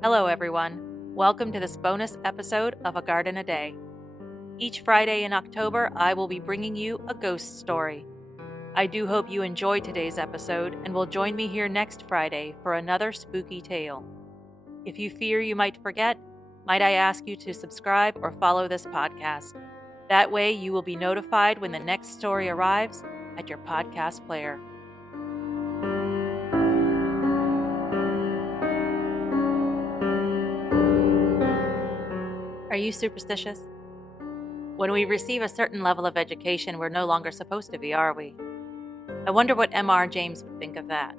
Hello, everyone. Welcome to this bonus episode of A Garden a Day. Each Friday in October, I will be bringing you a ghost story. I do hope you enjoy today's episode and will join me here next Friday for another spooky tale. If you fear you might forget, might I ask you to subscribe or follow this podcast. That way you will be notified when the next story arrives at your podcast player. Are you superstitious? When we receive a certain level of education, we're no longer supposed to be, are we? I wonder what M.R. James would think of that.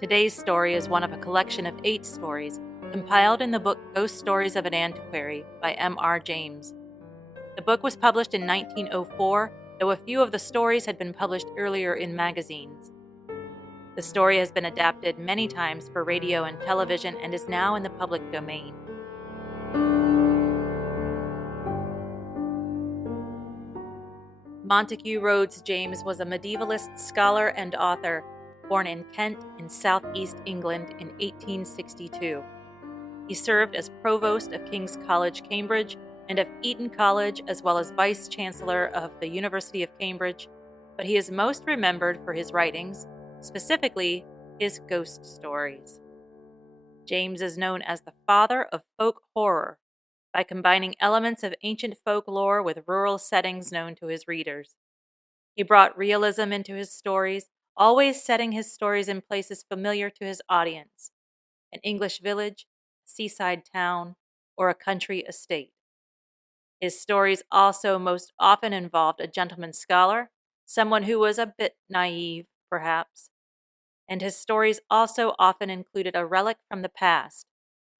Today's story is one of a collection of 8 stories compiled in the book Ghost Stories of an Antiquary by M.R. James. The book was published in 1904, though a few of the stories had been published earlier in magazines. The story has been adapted many times for radio and television and is now in the public domain. Montague Rhodes James was a medievalist scholar and author, born in Kent in southeast England in 1862. He served as Provost of King's College, Cambridge, and of Eton College, as well as Vice-Chancellor of the University of Cambridge, but he is most remembered for his writings, specifically his ghost stories. James is known as the father of folk horror, by combining elements of ancient folklore with rural settings known to his readers. He brought realism into his stories, always setting his stories in places familiar to his audience: an English village, a seaside town, or a country estate. His stories also most often involved a gentleman scholar, someone who was a bit naive, perhaps. And his stories also often included a relic from the past,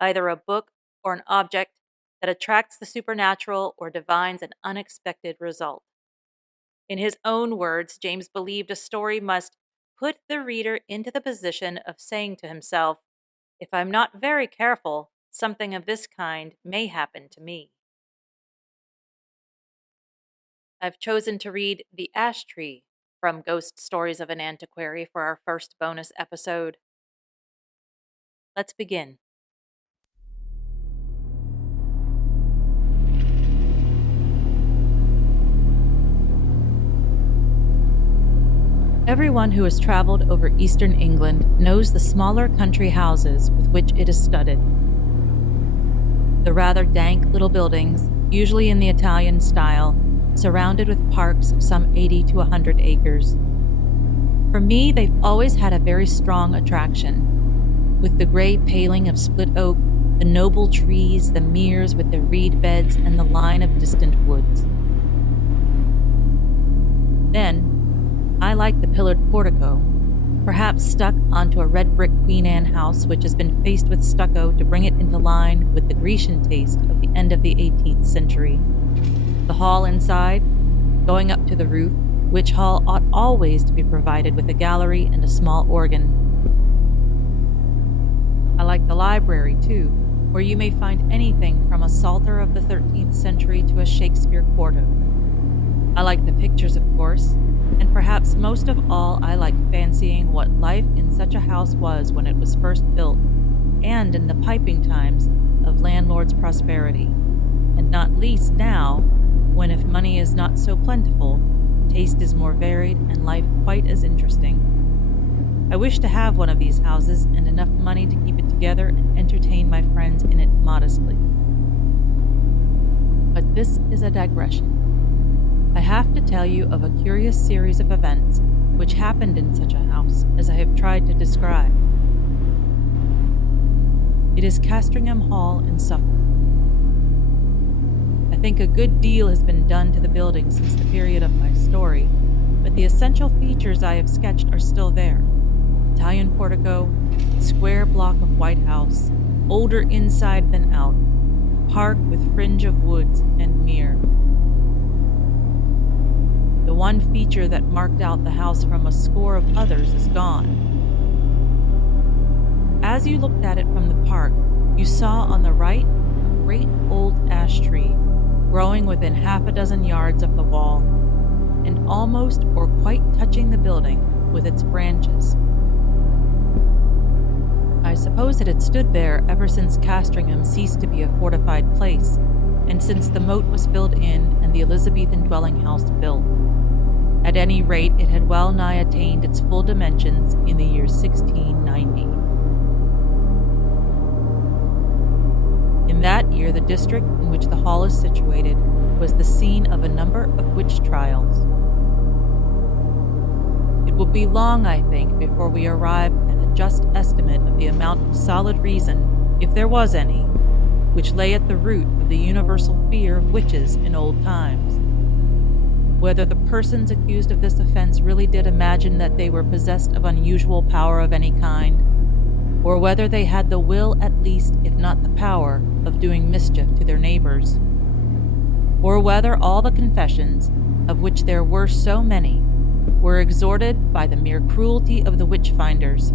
either a book or an object that attracts the supernatural or divines an unexpected result. In his own words, James believed a story must put the reader into the position of saying to himself, "If I'm not very careful, something of this kind may happen to me." I've chosen to read The Ash Tree from Ghost Stories of an Antiquary for our first bonus episode. Let's begin. Everyone who has traveled over eastern England knows the smaller country houses with which it is studded. The rather dank little buildings, usually in the Italian style, surrounded with parks of some 80 to 100 acres. For me, they've always had a very strong attraction, with the gray paling of split oak, the noble trees, the meres with their reed beds, and the line of distant woods. Then, I like the pillared portico, perhaps stuck onto a red brick Queen Anne house which has been faced with stucco to bring it into line with the Grecian taste of the end of the 18th century. The hall inside, going up to the roof, which hall ought always to be provided with a gallery and a small organ. I like the library, too, where you may find anything from a Psalter of the 13th century to a Shakespeare quarto. I like the pictures, of course, and perhaps most of all I like fancying what life in such a house was when it was first built, and in the piping times of landlord's prosperity, and not least now, when if money is not so plentiful, taste is more varied and life quite as interesting. I wish to have one of these houses and enough money to keep it together and entertain my friends in it modestly. But this is a digression. I have to tell you of a curious series of events which happened in such a house as I have tried to describe. It is Castringham Hall in Suffolk. I think a good deal has been done to the building since the period of my story, but the essential features I have sketched are still there. Italian portico, square block of white house, older inside than out, park with fringe of woods and mere. The one feature that marked out the house from a score of others is gone. As you looked at it from the park, you saw on the right a great old ash tree growing within half a dozen yards of the wall, and almost or quite touching the building with its branches. I I suppose it had stood there ever since Castringham ceased to be a fortified place, and since the moat was filled in and the Elizabethan dwelling house built. At any rate, it had well nigh attained its full dimensions in the year 1690. In that year, the district in which the hall is situated was the scene of a number of witch trials. It will be long, I think, before we arrive at a just estimate of the amount of solid reason, if there was any, which lay at the root of the universal fear of witches in old times. Whether the persons accused of this offense really did imagine that they were possessed of unusual power of any kind, or whether they had the will at least, if not the power, of doing mischief to their neighbors, or whether all the confessions, of which there were so many, were extorted by the mere cruelty of the witch-finders.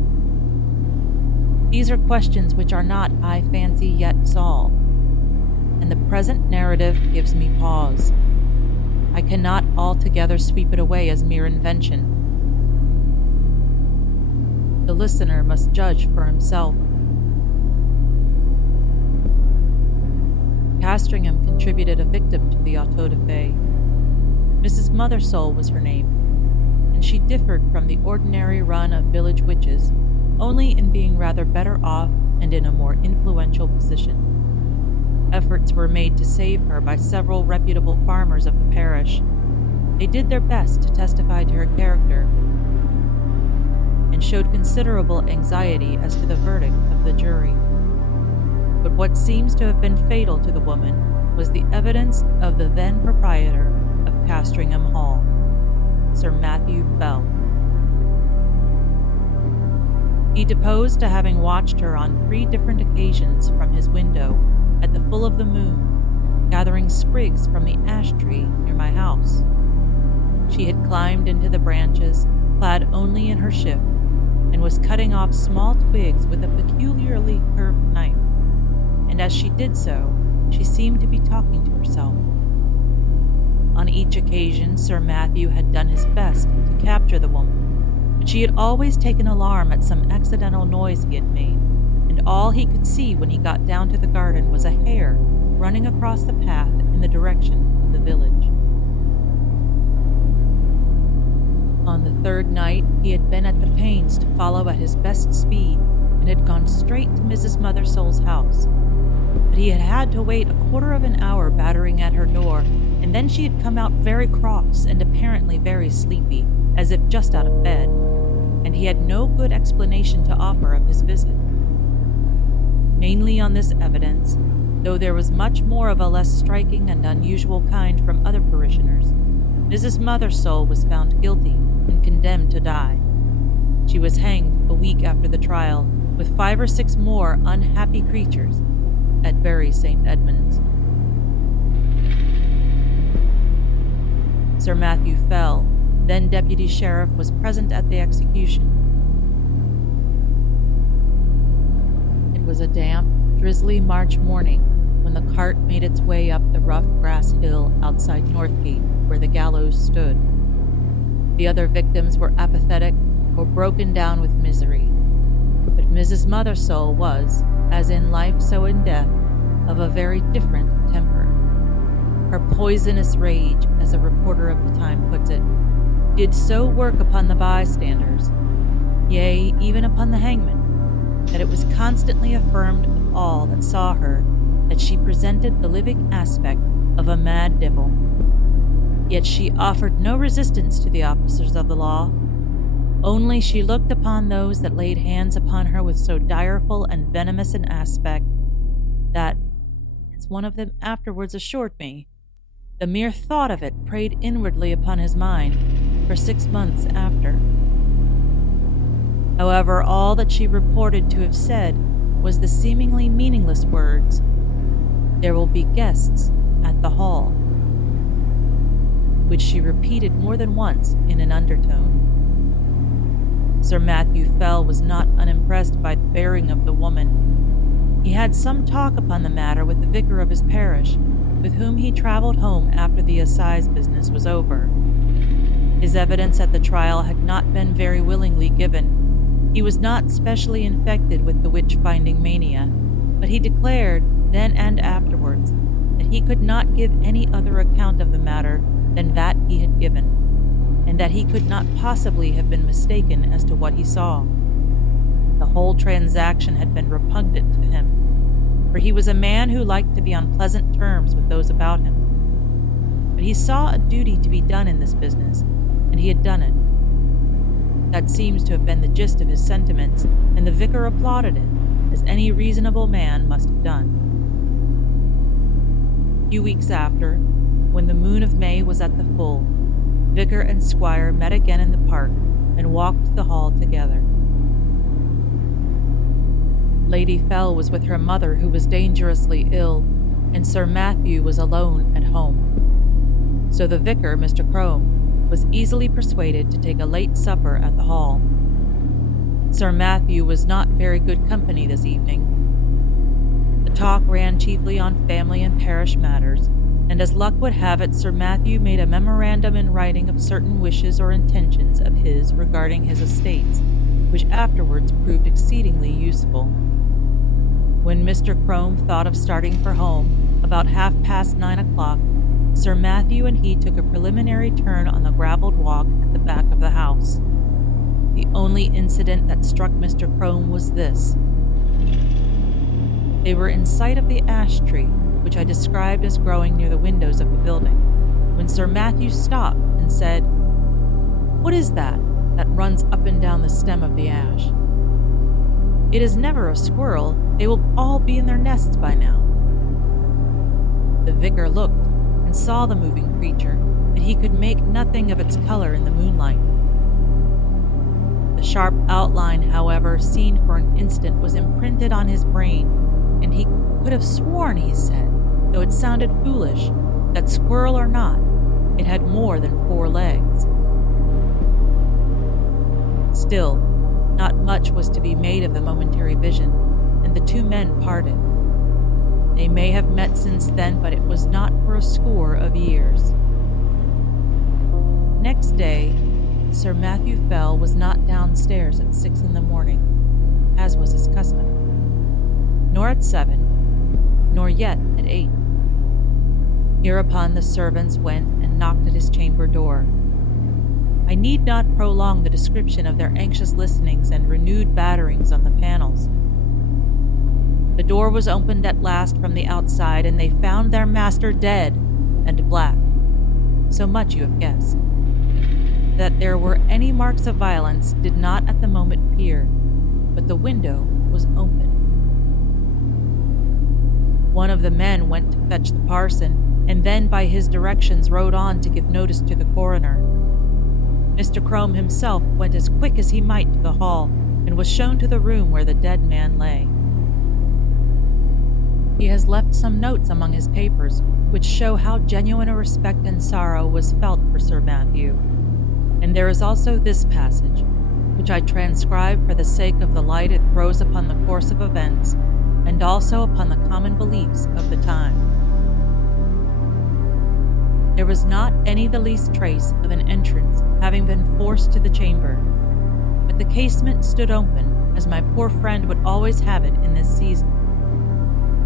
These are questions which are not, I fancy, yet solved, and the present narrative gives me pause. I cannot altogether sweep it away as mere invention. The listener must judge for himself. Castringham contributed a victim to the auto de fe. Mrs. Mothersole was her name, and she differed from the ordinary run of village witches only in being rather better off and in a more influential position. Efforts were made to save her by several reputable farmers of the parish. They did their best to testify to her character, and showed considerable anxiety as to the verdict of the jury. But what seems to have been fatal to the woman was the evidence of the then proprietor of Castringham Hall, Sir Matthew Fell. He deposed to having watched her on 3 different occasions from his window at the full of the moon, gathering sprigs from the ash tree near my house. She had climbed into the branches, clad only in her shift, and was cutting off small twigs with a peculiarly curved knife, and as she did so, she seemed to be talking to herself. On each occasion, Sir Matthew had done his best to capture the woman, but she had always taken alarm at some accidental noise he had made, and all he could see when he got down to the garden was a hare running across the path in the direction of the village. On the 3rd night, he had been at the pains to follow at his best speed and had gone straight to Mrs. Mothersole's house. But he had had to wait a quarter of an hour battering at her door, and then she had come out very cross and apparently very sleepy, as if just out of bed, and he had no good explanation to offer of his visit. Mainly on this evidence, though there was much more of a less striking and unusual kind from other parishioners, Mrs. Mothersole was found guilty and condemned to die. She was hanged a week after the trial, with 5 or 6 more unhappy creatures at Bury St. Edmunds. Sir Matthew Fell, then deputy sheriff, was present at the execution. It was a damp, drizzly March morning when the cart made its way up the rough grass hill outside Northgate, where the gallows stood. The other victims were apathetic or broken down with misery, but Mrs. Mothersole was, as in life so in death, of a very different temper. Her poisonous rage, as a reporter of the time puts it, did so work upon the bystanders, yea, even upon the hangman, that it was constantly affirmed of all that saw her that she presented the living aspect of a mad devil. Yet she offered no resistance to the officers of the law, only she looked upon those that laid hands upon her with so direful and venomous an aspect that, as one of them afterwards assured me, the mere thought of it preyed inwardly upon his mind for 6 months after. However, all that she reported to have said was the seemingly meaningless words, "There will be guests at the hall," which she repeated more than once in an undertone. Sir Matthew Fell was not unimpressed by the bearing of the woman. He had some talk upon the matter with the vicar of his parish, with whom he traveled home after the assize business was over. His evidence at the trial had not been very willingly given, He was not specially infected with the witch-finding mania, but he declared, then and afterwards, that he could not give any other account of the matter than that he had given, and that he could not possibly have been mistaken as to what he saw. The whole transaction had been repugnant to him, for he was a man who liked to be on pleasant terms with those about him. But he saw a duty to be done in this business, and he had done it. That seems to have been the gist of his sentiments, and the vicar applauded it, as any reasonable man must have done. A few weeks after, when the moon of May was at the full, vicar and squire met again in the park and walked the hall together. Lady Fell was with her mother, who was dangerously ill, and Sir Matthew was alone at home. So the vicar, Mr. Crome, was easily persuaded to take a late supper at the hall. Sir Matthew was not very good company this evening. The talk ran chiefly on family and parish matters, and as luck would have it, Sir Matthew made a memorandum in writing of certain wishes or intentions of his regarding his estates, which afterwards proved exceedingly useful. When Mr. Crome thought of starting for home, about 9:30, Sir Matthew and he took a preliminary turn on the gravelled walk at the back of the house. The only incident that struck Mr. Crome was this. They were in sight of the ash tree, which I described as growing near the windows of the building, when Sir Matthew stopped and said, "What is that runs up and down the stem of the ash?" "It is never a squirrel. They will all be in their nests by now." The vicar looked and saw the moving creature, but he could make nothing of its color in the moonlight. The sharp outline, however, seen for an instant, was imprinted on his brain, and he could have sworn, he said, though it sounded foolish, that squirrel or not, it had more than 4 legs. Still, not much was to be made of the momentary vision, and the two men parted. They may have met since then, but it was not for a score of years. Next day, Sir Matthew Fell was not downstairs at 6 a.m, as was his custom, nor at 7, nor yet at 8. Hereupon the servants went and knocked at his chamber door. I need not prolong the description of their anxious listenings and renewed batterings on the panels. The door was opened at last from the outside, and they found their master dead and black. So much you have guessed. That there were any marks of violence did not at the moment appear, but the window was open. One of the men went to fetch the parson, and then by his directions rode on to give notice to the coroner. Mr. Crome himself went as quick as he might to the hall, and was shown to the room where the dead man lay. He has left some notes among his papers, which show how genuine a respect and sorrow was felt for Sir Matthew. And there is also this passage, which I transcribe for the sake of the light it throws upon the course of events, and also upon the common beliefs of the time. There was not any the least trace of an entrance having been forced to the chamber, but the casement stood open, as my poor friend would always have it in this season.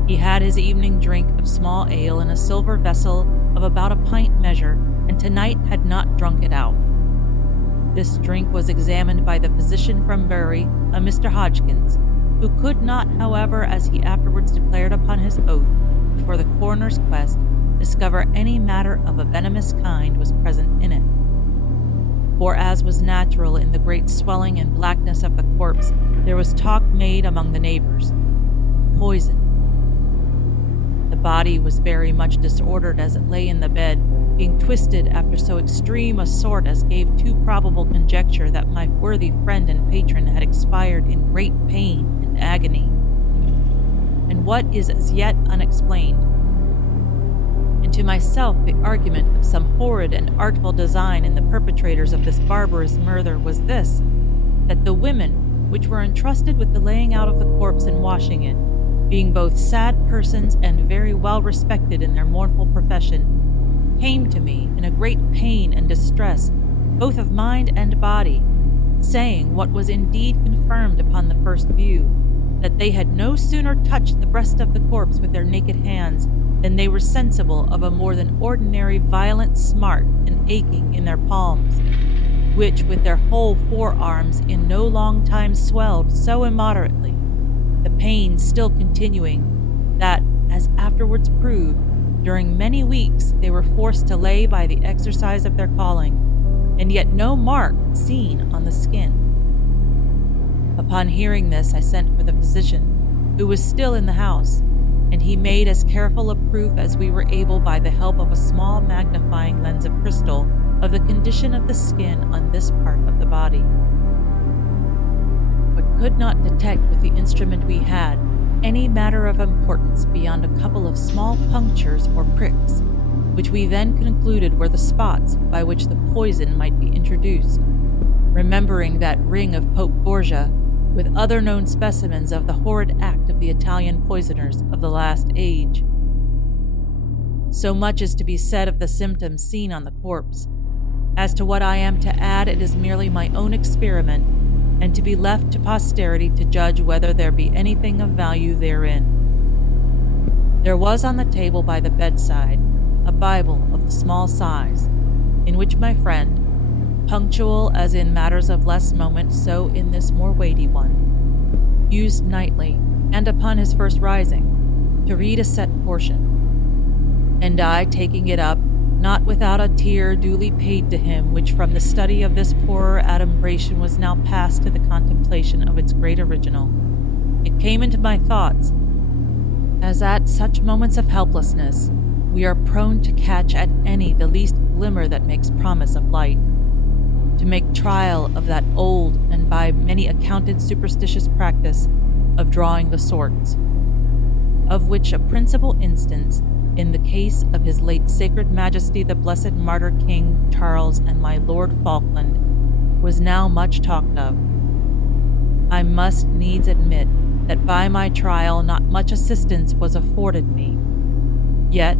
He had his evening drink of small ale in a silver vessel of about a pint measure, and tonight had not drunk it out. This drink was examined by the physician from Bury, a Mr. Hodgkins, who could not, however, as he afterwards declared upon his oath, before the coroner's quest, discover any matter of a venomous kind was present in it. For as was natural in the great swelling and blackness of the corpse, there was talk made among the neighbors of poison. The body was very much disordered as it lay in the bed, being twisted after so extreme a sort as gave too probable conjecture that my worthy friend and patron had expired in great pain and agony. And what is as yet unexplained, and to myself the argument of some horrid and artful design in the perpetrators of this barbarous murder was this, that the women which were entrusted with the laying out of the corpse and washing it, being both sad persons and very well respected in their mournful profession, came to me in a great pain and distress, both of mind and body, saying what was indeed confirmed upon the first view, that they had no sooner touched the breast of the corpse with their naked hands than they were sensible of a more than ordinary violent smart and aching in their palms, which with their whole forearms in no long time swelled so immoderately, the pain still continuing, that, as afterwards proved, during many weeks they were forced to lay by the exercise of their calling, and yet no mark seen on the skin. Upon hearing this, I sent for the physician, who was still in the house, and he made as careful a proof as we were able by the help of a small magnifying lens of crystal of the condition of the skin on this part of the body, but could not detect with the instrument we had any matter of importance beyond a couple of small punctures or pricks, which we then concluded were the spots by which the poison might be introduced, remembering that ring of Pope Borgia, with other known specimens of the horrid act of the Italian poisoners of the last age. So much is to be said of the symptoms seen on the corpse. As to what I am to add, it is merely my own experiment, and to be left to posterity to judge whether there be anything of value therein. There was on the table by the bedside a Bible of the small size, in which my friend, punctual as in matters of less moment, so in this more weighty one, used nightly, and upon his first rising, to read a set portion. And I, taking it up, not without a tear duly paid to him, which from the study of this poorer adumbration was now passed to the contemplation of its great original, it came into my thoughts, as at such moments of helplessness we are prone to catch at any the least glimmer that makes promise of light, to make trial of that old and by many accounted superstitious practice of drawing the sorts, of which a principal instance, in the case of his late Sacred Majesty the Blessed Martyr King Charles and my Lord Falkland, was now much talked of. I must needs admit that by my trial not much assistance was afforded me. Yet,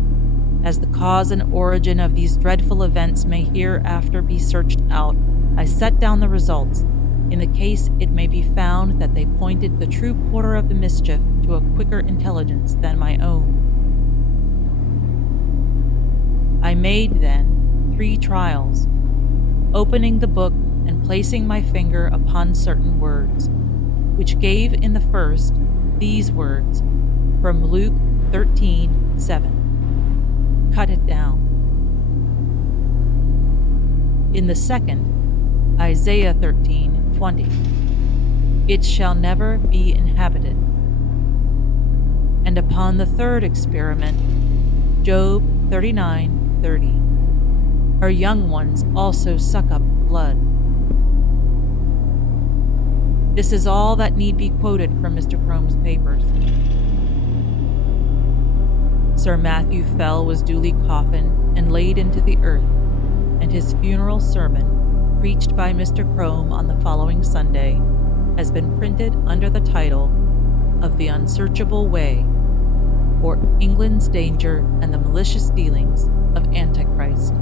as the cause and origin of these dreadful events may hereafter be searched out, I set down the results, in the case it may be found that they pointed the true quarter of the mischief to a quicker intelligence than my own. I made, then, 3 trials, opening the book and placing my finger upon certain words, which gave in the first these words, from Luke 13:7. Cut it down. In the second, Isaiah 13:20. It shall never be inhabited. And upon the third experiment, Job 39:30. Her young ones also suck up blood. This is all that need be quoted from Mr. Crome's papers. Sir Matthew Fell was duly coffined and laid into the earth, and his funeral sermon, preached by Mr. Crome on the following Sunday, has been printed under the title of The Unsearchable Way, or England's Danger and the Malicious Dealings of Antichrist,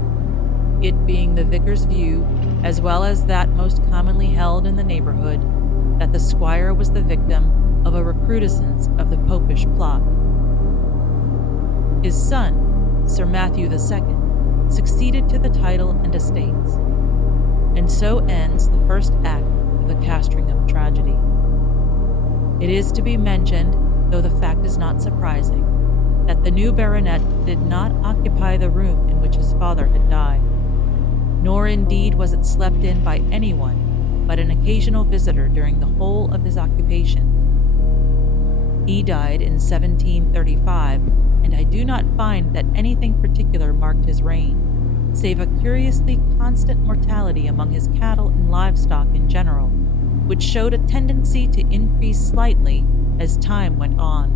it being the vicar's view, as well as that most commonly held in the neighborhood, that the squire was the victim of a recrudescence of the popish plot. His son, Sir Matthew II, succeeded to the title and estates, and so ends the first act of the Castringham tragedy. It is to be mentioned, though the fact is not surprising, that the new baronet did not occupy the room in which his father had died, nor indeed was it slept in by anyone but an occasional visitor during the whole of his occupation. He died in 1735, and I do not find that anything particular marked his reign, save a curiously constant mortality among his cattle and livestock in general, which showed a tendency to increase slightly as time went on.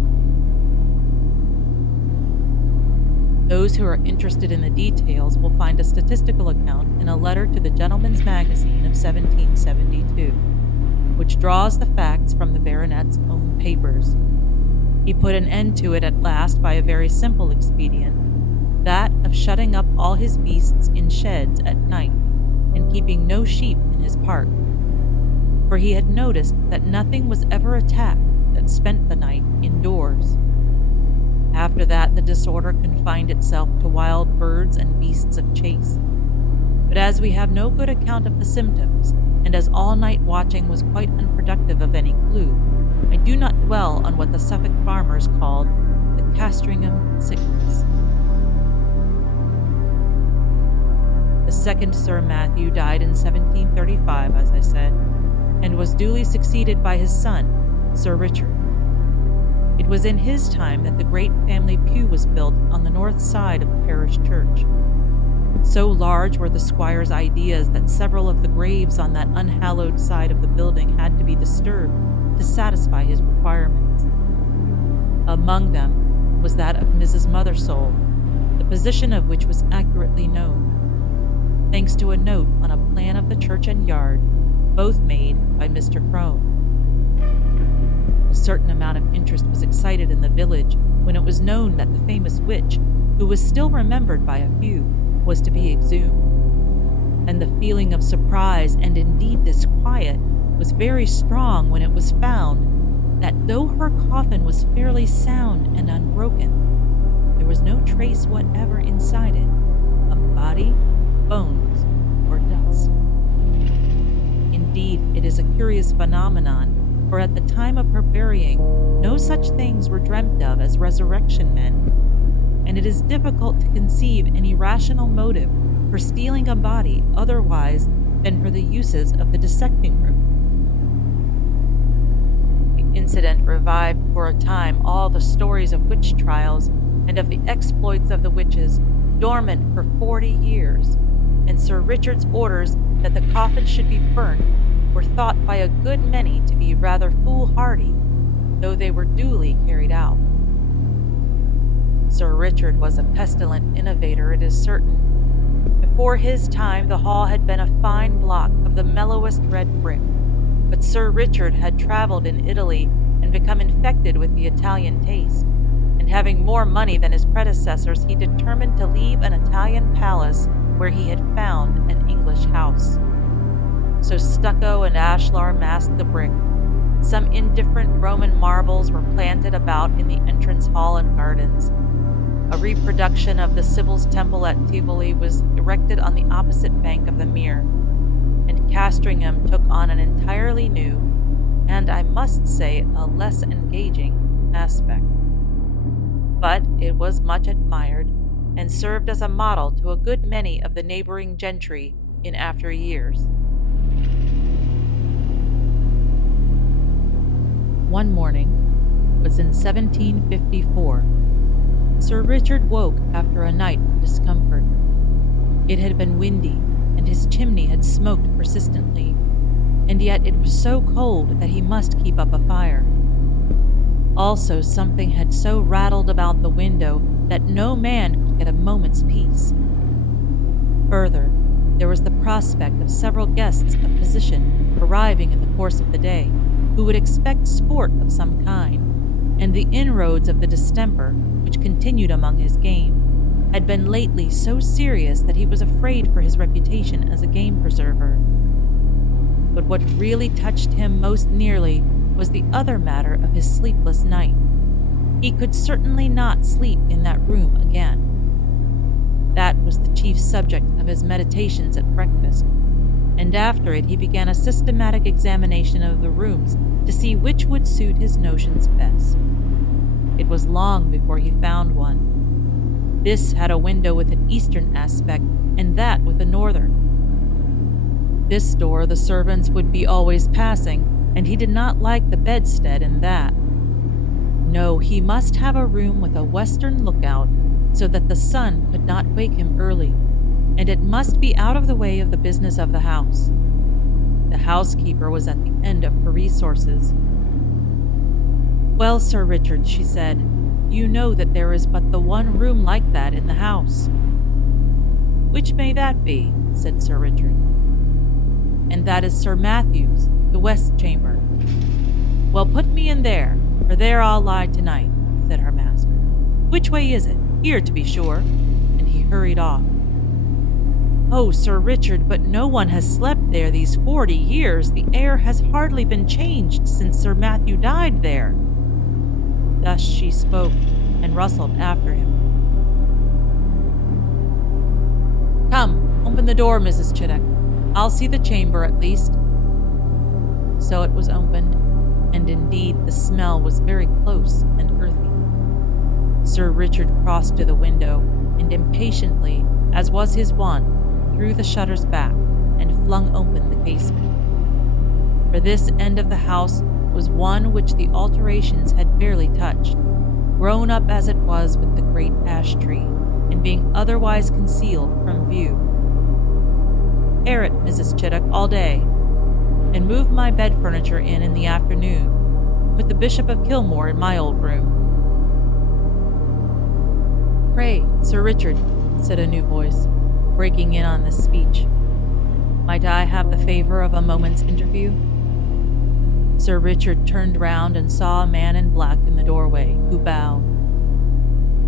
Those who are interested in the details will find a statistical account in a letter to the Gentleman's Magazine of 1772, which draws the facts from the baronet's own papers. He put an end to it at last by a very simple expedient, that of shutting up all his beasts in sheds at night, and keeping no sheep in his park, for he had noticed that nothing was ever attacked that spent the night indoors. After that, the disorder confined itself to wild birds and beasts of chase. But as we have no good account of the symptoms, and as all-night watching was quite unproductive of any clue, I do not dwell on what the Suffolk farmers called the Castringham sickness. The second Sir Matthew died in 1735, as I said, and was duly succeeded by his son, Sir Richard. It was in his time that the great family pew was built on the north side of the parish church. So large were the squire's ideas that several of the graves on that unhallowed side of the building had to be disturbed to satisfy his requirements. Among them was that of Mrs. Mothersole, the position of which was accurately known, thanks to a note on a plan of the church and yard, both made by Mr. Crone. A certain amount of interest was excited in the village when it was known that the famous witch, who was still remembered by a few, was to be exhumed, and the feeling of surprise and indeed disquiet was very strong when it was found that though her coffin was fairly sound and unbroken, there was no trace whatever inside it of body, bones, or dust. Indeed, it is a curious phenomenon, for at the time of her burying, no such things were dreamt of as resurrection men, and it is difficult to conceive any rational motive for stealing a body otherwise than for the uses of the dissecting room. The incident revived for a time all the stories of witch trials and of the exploits of the witches, dormant for 40 years, and Sir Richard's orders that the coffin should be burnt were thought by a good many to be rather foolhardy, though they were duly carried out. Sir Richard was a pestilent innovator, it is certain. Before his time, the hall had been a fine block of the mellowest red brick, but Sir Richard had traveled in Italy and become infected with the Italian taste, and having more money than his predecessors, he determined to leave an Italian palace where he had found an English house. So stucco and ashlar masked the brick. Some indifferent Roman marbles were planted about in the entrance hall and gardens. A reproduction of the Sibyl's Temple at Tivoli was erected on the opposite bank of the mere, and Castringham took on an entirely new, and I must say a less engaging, aspect. But it was much admired, and served as a model to a good many of the neighboring gentry in after years. One morning, it was in 1754, Sir Richard woke after a night of discomfort. It had been windy, and his chimney had smoked persistently, and yet it was so cold that he must keep up a fire. Also, something had so rattled about the window that no man could get a moment's peace. Further, there was the prospect of several guests of position arriving in the course of the day, who would expect sport of some kind, and the inroads of the distemper, which continued among his game, had been lately so serious that he was afraid for his reputation as a game preserver. But what really touched him most nearly was the other matter of his sleepless night. He could certainly not sleep in that room again. That was the chief subject of his meditations at breakfast, and after it he began a systematic examination of the rooms to see which would suit his notions best. It was long before he found one. This had a window with an eastern aspect, and that with a northern. This door the servants would be always passing, and he did not like the bedstead in that. No, he must have a room with a western lookout, so that the sun could not wake him early, and it must be out of the way of the business of the house. The housekeeper was at the end of her resources. "Well, Sir Richard," she said, "you know that there is but the one room like that in the house." "Which may that be?" said Sir Richard. "And that is Sir Matthew's, the west chamber." "Well, put me in there, for there I'll lie tonight," said her master. "Which way is it? Here, to be sure." And he hurried off. "Oh, Sir Richard, but no one has slept there these 40 years. The air has hardly been changed since Sir Matthew died there." Thus she spoke, and rustled after him. "Come, open the door, Mrs. Chittock. I'll see the chamber at least." So it was opened, and indeed the smell was very close and earthy. Sir Richard crossed to the window, and impatiently, as was his wont, threw the shutters back and flung open the casement. For this end of the house was one which the alterations had barely touched, grown up as it was with the great ash tree, and being otherwise concealed from view. "Air it, Mrs. Chittock, all day, and move my bed furniture in the afternoon. Put the Bishop of Kilmore in my old room." "Pray, Sir Richard," said a new voice, breaking in on this speech, "might I have the favor of a moment's interview?" Sir Richard turned round and saw a man in black in the doorway, who bowed.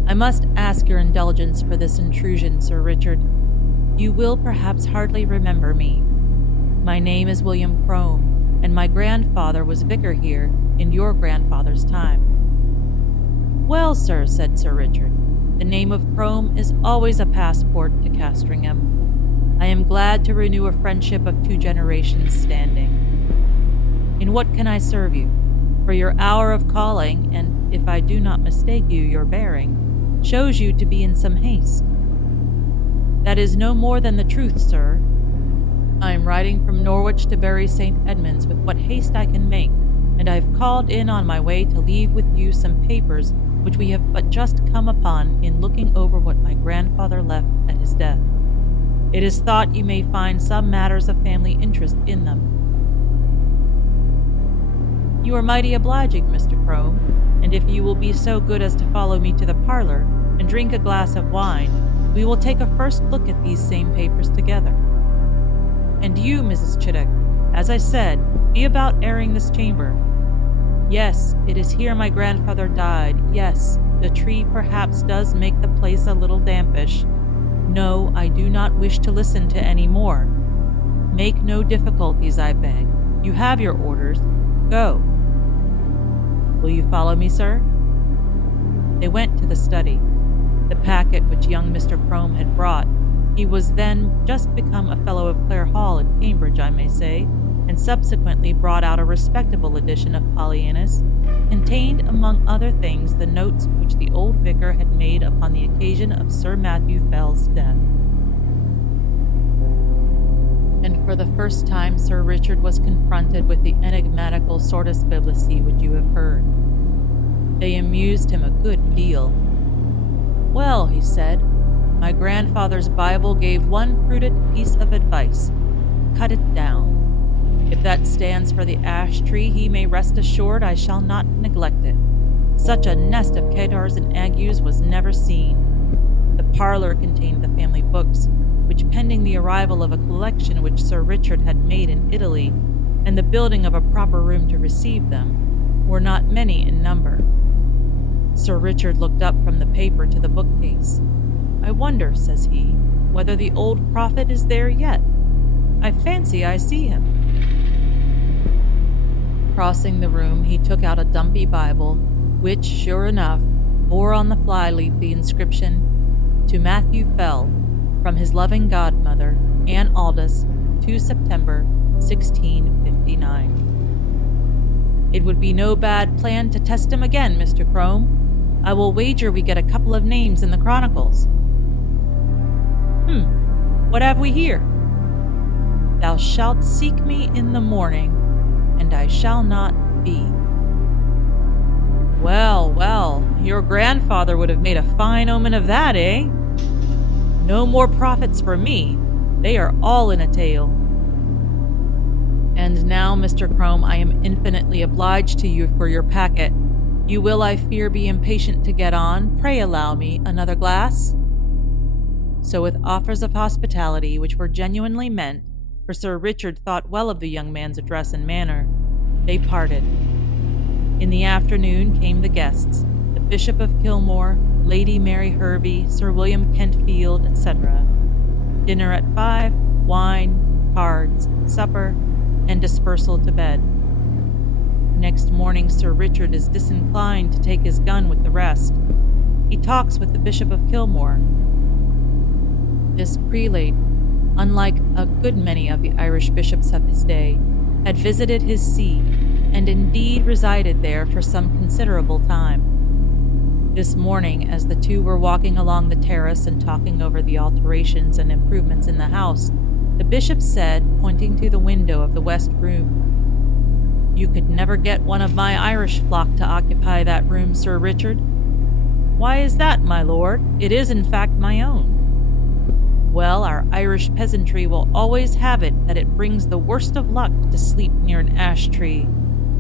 "I must ask your indulgence for this intrusion, Sir Richard. You will perhaps hardly remember me. My name is William Crome, and my grandfather was vicar here in your grandfather's time." "Well, sir," said Sir Richard, "the name of Crome is always a passport to Castringham. I am glad to renew a friendship of 2 generations' standing. In what can I serve you? For your hour of calling, and if I do not mistake you, your bearing, shows you to be in some haste." "That is no more than the truth, sir. I am riding from Norwich to Bury St. Edmunds with what haste I can make, and I have called in on my way to leave with you some papers which we have but just come upon in looking over what my grandfather left at his death. It is thought you may find some matters of family interest in them." "You are mighty obliging, Mr. Crome, and if you will be so good as to follow me to the parlor and drink a glass of wine, we will take a first look at these same papers together. And you, Mrs. Chittock, as I said, be about airing this chamber. Yes, it is here my grandfather died. Yes, the tree perhaps does make the place a little dampish. No, I do not wish to listen to any more. Make no difficulties, I beg. You have your orders. Go." "Will you follow me, sir?" They went to the study. The packet which young Mr. Crome had brought, he was then just become a fellow of Clare Hall at Cambridge, I may say, and subsequently brought out a respectable edition of Pollianus, contained, among other things, the notes which the old vicar had made upon the occasion of Sir Matthew Fell's death. And for the first time Sir Richard was confronted with the enigmatical sortus biblicity which you have heard. They amused him a good deal. "Well," he said, "my grandfather's Bible gave one prudent piece of advice. Cut it down. If that stands for the ash tree, he may rest assured I shall not neglect it. Such a nest of cadars and agues was never seen. The parlor contained the family books, which, pending the arrival of a collection which Sir Richard had made in Italy, and the building of a proper room to receive them, were not many in number." Sir Richard looked up from the paper to the bookcase. "I wonder," says he, "whether the old prophet is there yet. I fancy I see him." Crossing the room, he took out a dumpy Bible, which, sure enough, bore on the fly-leaf the inscription, "To Matthew Fell, from his loving godmother, Anne Aldous, 2 September, 1659. "It would be no bad plan to test him again, Mr. Crome. I will wager we get a couple of names in the chronicles." What have we here?" "Thou shalt seek me in the morning, and I shall not be." Well, well, your grandfather would have made a fine omen of that, eh? No more prophets for me. They are all in a tale. And now, Mr. Crome, I am infinitely obliged to you for your packet. You will, I fear, be impatient to get on. Pray allow me another glass." So with offers of hospitality, which were genuinely meant, for Sir Richard thought well of the young man's address and manner, they parted. In the afternoon came the guests, the Bishop of Kilmore, Lady Mary Hervey, Sir William Kentfield, etc. Dinner at 5, wine, cards, supper, and dispersal to bed. Next morning, Sir Richard is disinclined to take his gun with the rest. He talks with the Bishop of Kilmore. This prelate, unlike a good many of the Irish bishops of his day, had visited his see, and indeed resided there for some considerable time. This morning, as the two were walking along the terrace and talking over the alterations and improvements in the house, the bishop said, pointing to the window of the west room, "You could never get one of my Irish flock to occupy that room, Sir Richard." "Why is that, my lord? It is in fact my own." "Well, our Irish peasantry will always have it that it brings the worst of luck to sleep near an ash tree,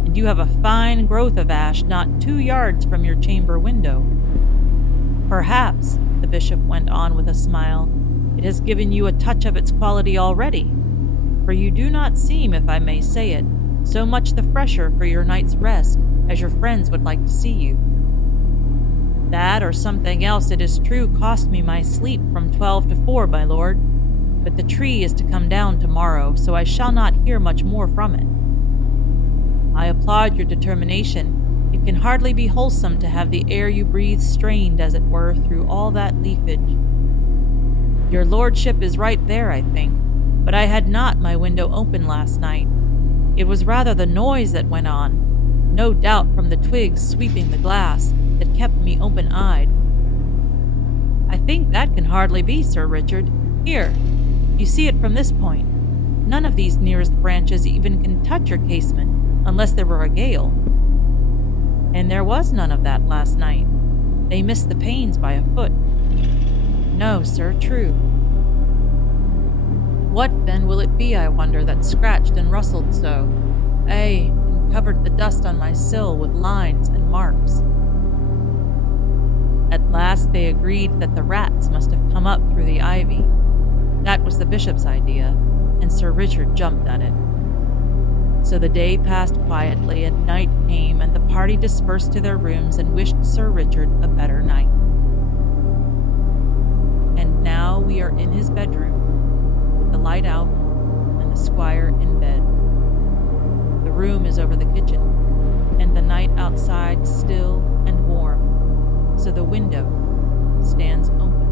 and you have a fine growth of ash not 2 yards from your chamber window. Perhaps," the bishop went on with a smile, "it has given you a touch of its quality already, for you do not seem, if I may say it, so much the fresher for your night's rest as your friends would like to see you." "That or something else, it is true, cost me my sleep from 12 to 4, my lord. But the tree is to come down tomorrow, so I shall not hear much more from it." "I applaud your determination. It can hardly be wholesome to have the air you breathe strained, as it were, through all that leafage." "Your lordship is right there, I think, but I had not my window open last night. It was rather the noise that went on, no doubt from the twigs sweeping the glass, that kept me open-eyed." "I think that can hardly be, Sir Richard. Here, you see it from this point. None of these nearest branches even can touch your casement, unless there were a gale." "And there was none of that last night. They missed the panes by a foot." "No, sir, true." "What, then, will it be, I wonder, that scratched and rustled so? Ay, and covered the dust on my sill with lines and marks." At last they agreed that the rats must have come up through the ivy. That was the bishop's idea, and Sir Richard jumped at it. So the day passed quietly, and night came, and the party dispersed to their rooms and wished Sir Richard a better night. And now we are in his bedroom, with the light out and the squire in bed. The room is over the kitchen, and the night outside still and warm, so the window stands open.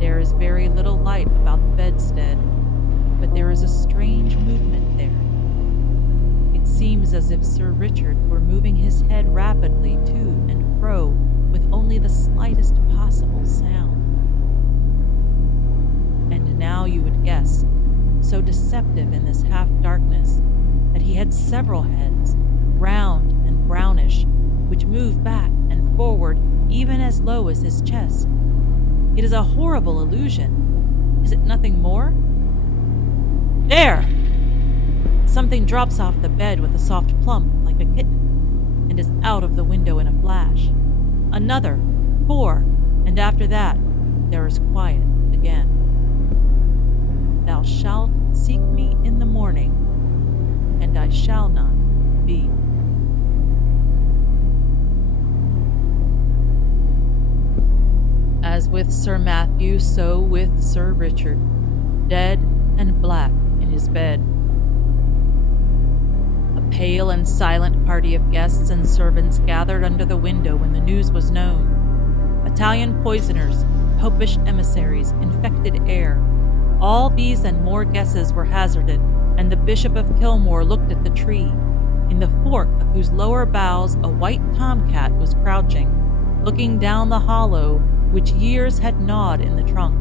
There is very little light about the bedstead, but there is a strange movement there. It seems as if Sir Richard were moving his head rapidly to and fro with only the slightest possible sound. And now you would guess, so deceptive in this half-darkness, that he had several heads, round and brownish, which move back and forward even as low as his chest. It is a horrible illusion. Is it nothing more? There! Something drops off the bed with a soft plump like a kitten, and is out of the window in a flash. Another, 4, and after that there is quiet again. "Thou shalt seek me in the morning, and I shall not be." As with Sir Matthew, so with Sir Richard, dead and black in his bed. A pale and silent party of guests and servants gathered under the window when the news was known. Italian poisoners, popish emissaries, infected air. All these and more guesses were hazarded, and the Bishop of Kilmore looked at the tree, in the fork of whose lower boughs a white tomcat was crouching, looking down the hollow which years had gnawed in the trunk.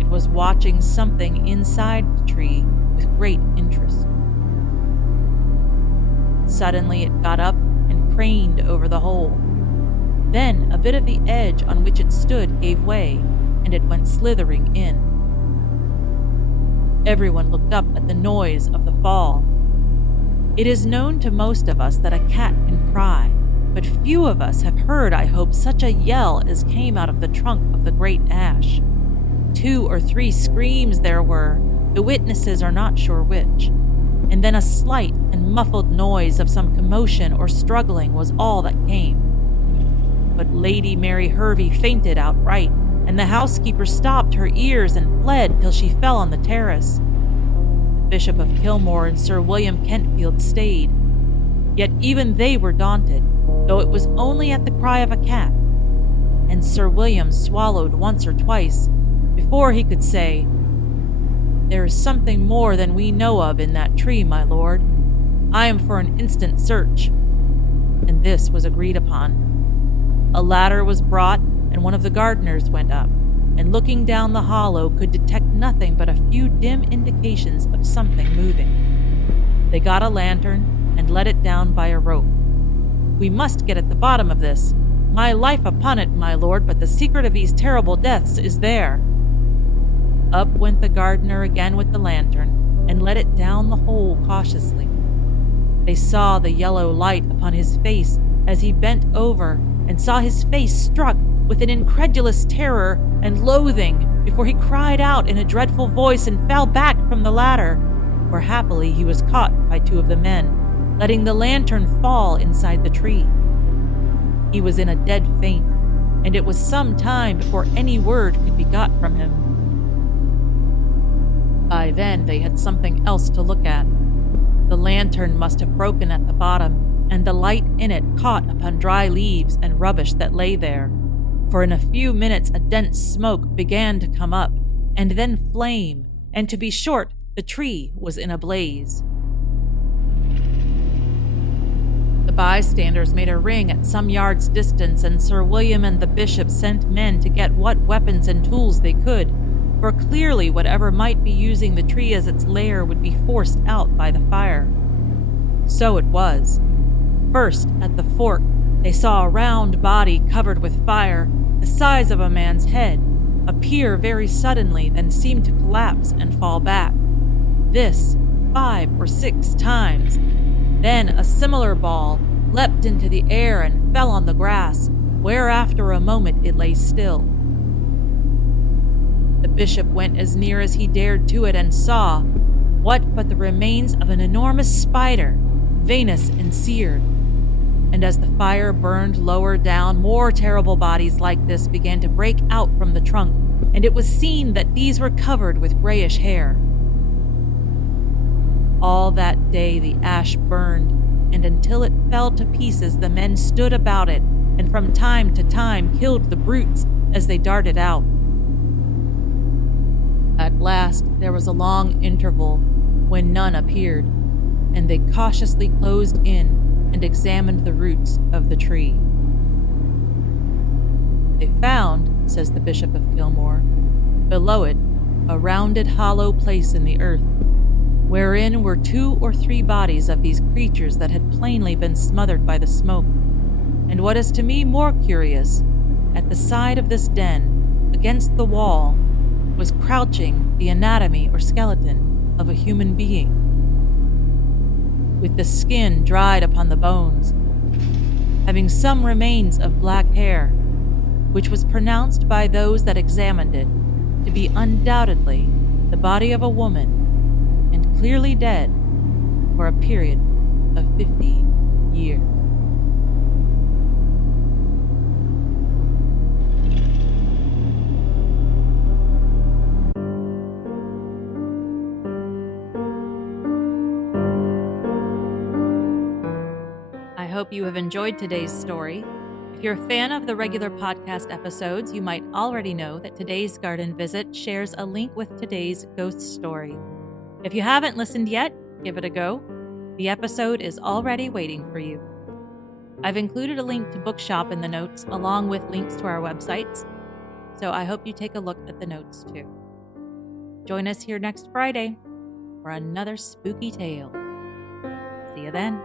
It was watching something inside the tree with great interest. Suddenly it got up and craned over the hole. Then a bit of the edge on which it stood gave way, and it went slithering in. Everyone looked up at the noise of the fall. It is known to most of us that a cat can cry, but few of us have heard, I hope, such a yell as came out of the trunk of the great ash. 2 or 3 screams there were, the witnesses are not sure which, and then a slight and muffled noise of some commotion or struggling was all that came. but Lady Mary Hervey fainted outright, and the housekeeper stopped her ears and fled till she fell on the terrace. The Bishop of Kilmore and Sir William Kentfield stayed, yet even they were daunted, though it was only at the cry of a cat, and Sir William swallowed once or twice before he could say, "There is something more than we know of in that tree, my lord. I am for an instant search." And this was agreed upon. A ladder was brought, and one of the gardeners went up, and looking down the hollow could detect nothing but a few dim indications of something moving. They got a lantern and let it down by a rope. "We must get at the bottom of this. My life upon it, my lord, but the secret of these terrible deaths is there." Up went the gardener again with the lantern, and let it down the hole cautiously. They saw the yellow light upon his face as he bent over, and saw his face struck with an incredulous terror and loathing before he cried out in a dreadful voice and fell back from the ladder, where happily he was caught by two of the men, letting the lantern fall inside the tree. He was in a dead faint, and it was some time before any word could be got from him. By then they had something else to look at. The lantern must have broken at the bottom, and the light in it caught upon dry leaves and rubbish that lay there, for in a few minutes a dense smoke began to come up, and then flame, and to be short, the tree was in a blaze. The bystanders made a ring at some yards' distance, and Sir William and the bishop sent men to get what weapons and tools they could, for clearly whatever might be using the tree as its lair would be forced out by the fire. So it was. First, at the fork, they saw a round body covered with fire, the size of a man's head, appear very suddenly, then seem to collapse and fall back. This 5 or 6 times. Then a similar ball leapt into the air and fell on the grass, where after a moment it lay still. The bishop went as near as he dared to it and saw, what but the remains of an enormous spider, veinous and seared. And as the fire burned lower down, more terrible bodies like this began to break out from the trunk, and it was seen that these were covered with grayish hair. All that day the ash burned, and until it fell to pieces the men stood about it, and from time to time killed the brutes as they darted out. At last there was a long interval when none appeared, and they cautiously closed in and examined the roots of the tree. They found, says the Bishop of Kilmore, below it a rounded hollow place in the earth, wherein were 2 or 3 bodies of these creatures that had plainly been smothered by the smoke. And what is to me more curious, at the side of this den, against the wall, was crouching the anatomy or skeleton of a human being, with the skin dried upon the bones, having some remains of black hair, which was pronounced by those that examined it to be undoubtedly the body of a woman, and clearly dead for a period of 50 years. I hope you have enjoyed today's story. If you're a fan of the regular podcast episodes, you might already know that today's garden visit shares a link with today's ghost story. If you haven't listened yet, give it a go. The episode is already waiting for you. I've included a link to Bookshop in the notes, along with links to our websites, so I hope you take a look at the notes too. Join us here next Friday for another spooky tale. See you then.